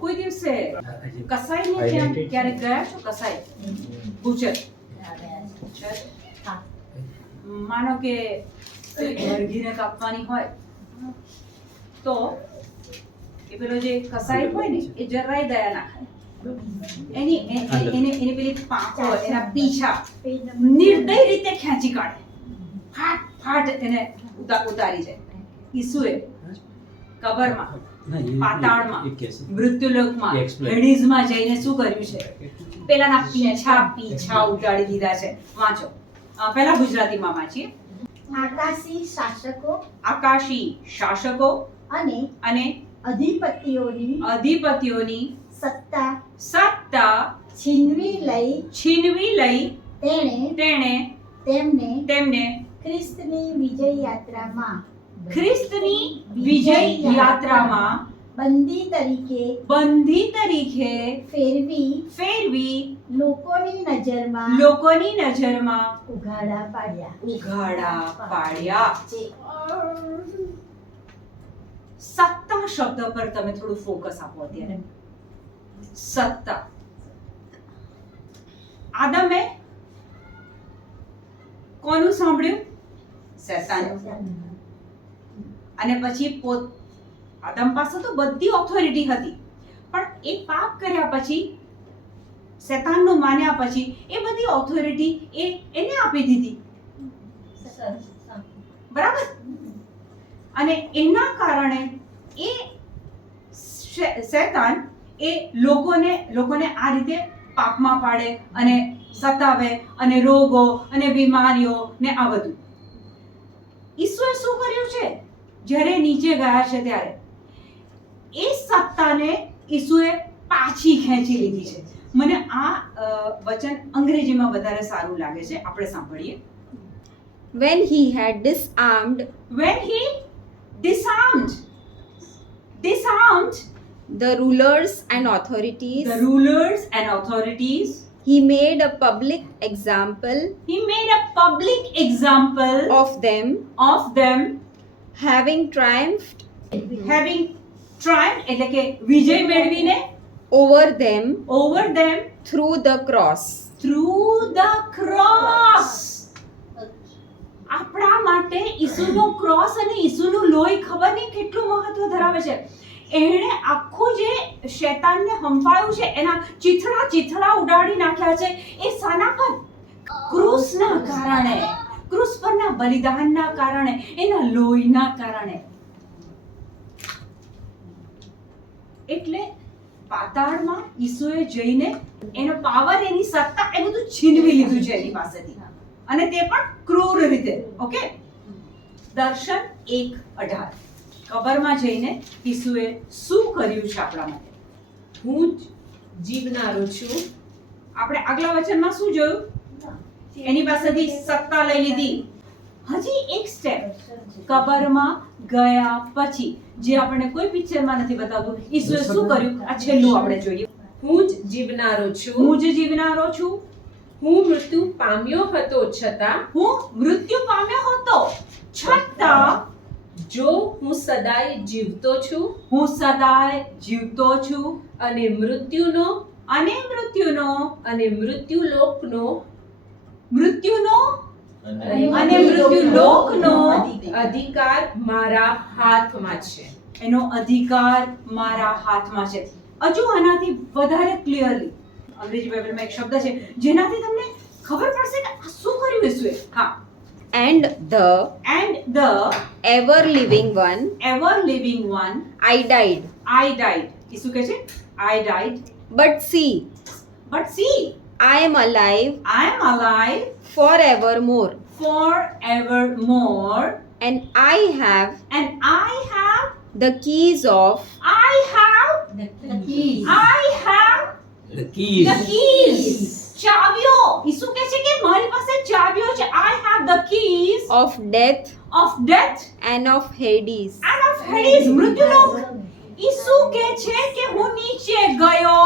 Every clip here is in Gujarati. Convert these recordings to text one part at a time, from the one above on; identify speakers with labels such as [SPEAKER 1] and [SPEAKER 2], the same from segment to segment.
[SPEAKER 1] કોઈ દિવસે કસાઈને ત્યાં ક્યારેક ગયા છો? કસાઈ. બુચર માનો કે મરઘીને કાપવાની હોય તો એ પેલો જે કસાઈ હોય ને એ જરાય દયા ના ખાય. એની એને એની પેલી પાંખો એના પીછા નિર્દય રીતે ખેંચી કાઢે. ફાટ ફાટ એને ઉતા- ઉતારી જાય. ઈસુએ કબરમાં. પાતાળમાં. મૃત્યુલોકમાં. હેડીઝમાં જઈને શું કર્યું છે? પેલાના પીછા પીછા ઉડાડી દીધા છે. વાંચો. પહેલા ગુજરાતીમાં વાંચીએ.
[SPEAKER 2] આકાશી શાસકો
[SPEAKER 1] આકાશી શાસકો
[SPEAKER 2] અને
[SPEAKER 1] અને
[SPEAKER 2] અધિપતિઓની
[SPEAKER 1] અધિપતિઓની
[SPEAKER 2] સત્તા
[SPEAKER 1] સત્તા
[SPEAKER 2] છીનવી લઈ
[SPEAKER 1] છીનવી લઈ
[SPEAKER 2] તેણે
[SPEAKER 1] તેણે
[SPEAKER 2] તેમને
[SPEAKER 1] તેમને
[SPEAKER 2] ખ્રિસ્તની વિજય યાત્રામાં
[SPEAKER 1] ખ્રિસ્તની વિજય યાત્રામાં
[SPEAKER 2] બંદી તરીકે
[SPEAKER 1] બંદી તરીકે
[SPEAKER 2] ફેરવી
[SPEAKER 1] ફેરવી
[SPEAKER 2] લોકોની નજરમાં
[SPEAKER 1] લોકોની નજરમાં
[SPEAKER 2] ઉઘાડા પાડ્યા.
[SPEAKER 1] ઉઘાડા પાડ્યા. સત્તા શબ્દ પર તમે થોડું ફોકસ આપો અત્યારે. સત્તા. આદમે કોનું સાંભળ્યું? શેતાનનું અને પછી પોત આદમ પાસે તો બધી ઓથોરિટી હતી. પણ એ પાપ કર્યા પછી, શેતાનનું માન્યા પછી, એ બધી ઓથોરિટી એ એને આપી દીધી. બરાબર? અને એના કારણે એ શૈતાન એ લોકોને લોકોને આ રીતે પાપમાં પાડે અને સતાવે અને રોગો અને બીમારીઓ ને આ બધું. ઈશ્વર શું કર્યું છે? જ્યારે નીચે ગયા છે ત્યારે એ સત્તાને ઈસુએ પાછી ખેંચી લીધી છે મને આ અ, વચન અંગ્રેજીમાં વધારે સારું લાગે છે આપણે સાંભળીએ
[SPEAKER 3] When he had disarmed
[SPEAKER 1] when he disarmed disarmed
[SPEAKER 3] the rulers and authorities,
[SPEAKER 1] the rulers and authorities
[SPEAKER 3] he made a public example
[SPEAKER 1] he made a public example
[SPEAKER 3] of them,
[SPEAKER 1] of them
[SPEAKER 3] having triumphed.
[SPEAKER 1] Having triumph એટલે કે વિજય મેળવીને
[SPEAKER 3] over them
[SPEAKER 1] over them
[SPEAKER 3] through the cross
[SPEAKER 1] through the cross આપણા માટે ઈસુનો ક્રોસ અને ઈસુનું લોહી ખબર નહીં કેટલું મહત્વ ધરાવે છે. એણે આખું જે શૈતાનને હંફાયું છે એના ચીથડા ચીથડા ઉડાડી નાખ્યા છે એ સાના પર? ક્રૂસના કારણે. ક્રૂસ પરના બલિદાનના કારણે, એના લોહીના કારણે. એટલે પાતાળમાં ઈસુએ જઈને એનો પાવર એની સત્તા, એ બધું છીનવી લીધું છે એની પાસેથી. અને તે પણ ક્રૂર રીતે, ઓકે? દર્શન એક અઢાર. કબરમાં જઈને ઈસુએ શું કર્યું છે આપણા માટે?
[SPEAKER 4] હું જ જીવનારો છું.
[SPEAKER 1] આપણે આગલા વચનમાં શું જોયું? એની પાસેથી સત્તા લઈ લીધી. હજી એક સ્ટેપ કબરમાં ગયા પછી જે આપણને કોઈ પિક્ચરમાં નથી બતાવતું ઈસુએ શું કર્યું? આ છેલ્લું આપણે જોઈએ.
[SPEAKER 4] હું જ જીવનારો છું.
[SPEAKER 1] હું જ જીવનારો છું.
[SPEAKER 4] હું મૃત્યુ પામ્યો હતો છતાં
[SPEAKER 1] હું મૃત્યુ પામ્યો હતો છતાં
[SPEAKER 4] જો હું સદાય જીવતો છું
[SPEAKER 1] હું સદાય જીવતો છું
[SPEAKER 4] અને મૃત્યુનો
[SPEAKER 1] અને મૃત્યુનો
[SPEAKER 4] અને મૃત્યુલોકનો
[SPEAKER 1] મૃત્યુનો અને મૃત્યુલોકનો
[SPEAKER 4] અધિકાર. મારા હાથમાં છે.
[SPEAKER 1] એનો અધિકાર મારા હાથમાં છે. હજુ આનાથી વધારે ક્લિયરલી અંગ્રેજી બાઇબલમાં એક શબ્દ છે જેનાથી તમને ખબર પડશે કે આ શું કર્યું ઈસુએ? હા.
[SPEAKER 3] And the
[SPEAKER 1] and the
[SPEAKER 3] ever living one,
[SPEAKER 1] ever living one
[SPEAKER 3] I died.
[SPEAKER 1] I died ઈસુ કહે છે I died
[SPEAKER 3] But see,
[SPEAKER 1] but see
[SPEAKER 3] I am alive
[SPEAKER 1] I am alive
[SPEAKER 3] forevermore,
[SPEAKER 1] ever more more
[SPEAKER 3] and I have
[SPEAKER 1] and I have
[SPEAKER 3] the keys of
[SPEAKER 1] I have I have
[SPEAKER 5] The keys.
[SPEAKER 1] the keys ચાવીઓ ઈસુ કહે છે કે મારી પાસે ચાવીઓ છે I have the keys
[SPEAKER 3] of death
[SPEAKER 1] of death
[SPEAKER 3] and of Hades.
[SPEAKER 1] and of Hades મૃત્યુલોક ઈસુ કહે છે કે હું નીચે ગયો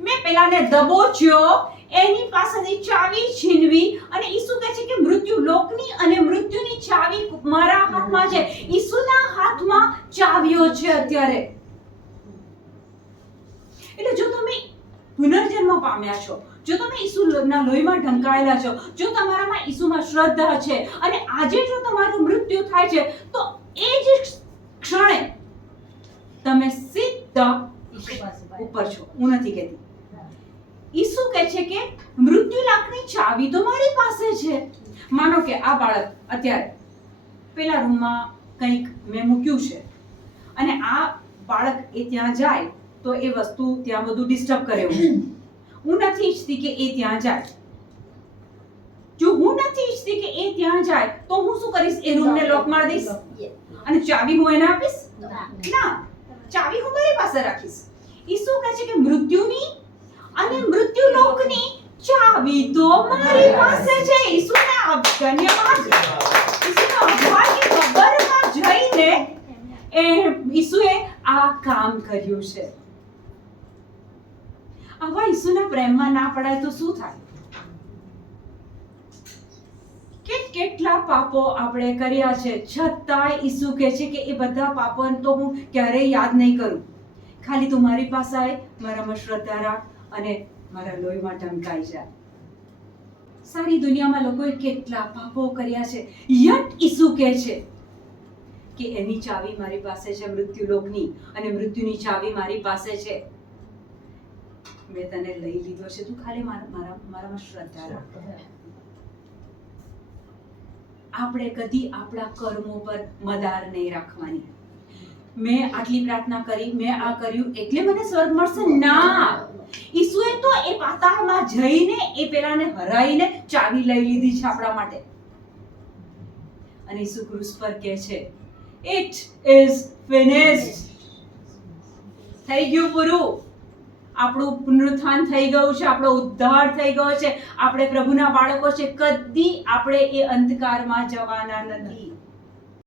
[SPEAKER 1] મેં પેલાને દબોચ્યો એની પાસેથી ચાવી છીનવી અને ઈસુ કહે છે કે મૃત્યુ લોકની અને મૃત્યુની ચાવી મારા હાથમાં છે. ઈસુના હાથમાં ચાવીઓ છે અત્યારે. એટલે જો તમે પુનર્જન્મ પામ્યા છો જો તમે ઈસુના લોહીમાં ઢંકાયેલા છો જો તમારામાં ઈસુમાં શ્રદ્ધા છે અને આજે જો તમારું મૃત્યુ થાય છે તો એ જ ક્ષણે તમે સીધા. ઉપર છો. હું નથી કહેતી. ઈસુ કહે છે કે મૃત્યુ લાકની ચાવી તો મારી પાસે છે. માનો કે આ બાળક અત્યારે પેલા રૂમમાં કંઈક મેં મૂક્યું છે. અને આ બાળક એ ત્યાં જાય તો એ વસ્તુ ત્યાં બધું ડિસ્ટર્બ કરે હું નથી ઈચ્છતી કે એ ત્યાં જાય. જો હું નથી ઈચ્છતી કે એ ત્યાં જાય તો હું શું કરીશ? એ રૂમને લોક મારી દઈશ? અને ચાવી હું એને આપીશ?
[SPEAKER 2] ના.
[SPEAKER 1] ચાવી હું મારી પાસે રાખીશ. ઈસુ કહે છે કે મૃત્યુની અને મૃત્યુ ચાવી તો મારી પાસે છે. ઈસુના અગન્યમાં ઈસુના અભાગી કબરમાં જઈને એ ઈસુએ આ કામ કર્યું છે. આવા ઈસુના પ્રેમમાં ના પડાય તો શું થાય? કે કેટલા પાપો આપણે કર્યા છે. છતાંય ઈસુ કહે છે કે એ બધા પાપો તો હું ક્યારેય યાદ નહીં કરું. ખાલી તું મારી પાસે આય, મારામાં શ્રદ્ધા રાખ અને મારા લોહીમાં ઢંકાઈ જાય સારી દુનિયામાં લોકોએ કેટલા પાપો કર્યા છે. યટ ઈસુ કહે છે કે એની ચાવી મારી પાસે છે મૃત્યુલોકની અને મૃત્યુની ચાવી મારી પાસે છે. મેં તને લઈ લીધો છે. તું ખાલી મારા મારા, મારામાં શ્રદ્ધા રાખ. આપણે કદી આપણા કર્મો પર મદાર નહીં રાખવાની. મેં આટલી પ્રાર્થના કરી, મેં આ કર્યું, એટલે મને સ્વર્ગ મળશે? ના. ઈસુએ તો એ પાતાળમાં જઈને એ પેલાને હરાઈને ચાવી લઈ લીધી છે આપણા માટે. અને ઈસુ ક્રુસ પર કહે છે ઇટ ઇઝ ફિનિશ્ડ થઈ ગયું પૂરું. આપણું પુનરુત્થાન થઈ ગયું છે, આપણો ઉદ્ધાર થઈ ગયો છે. આપણે પ્રભુના બાળકો છે, કદી આપણે એ અંધકારમાં જવાના નથી.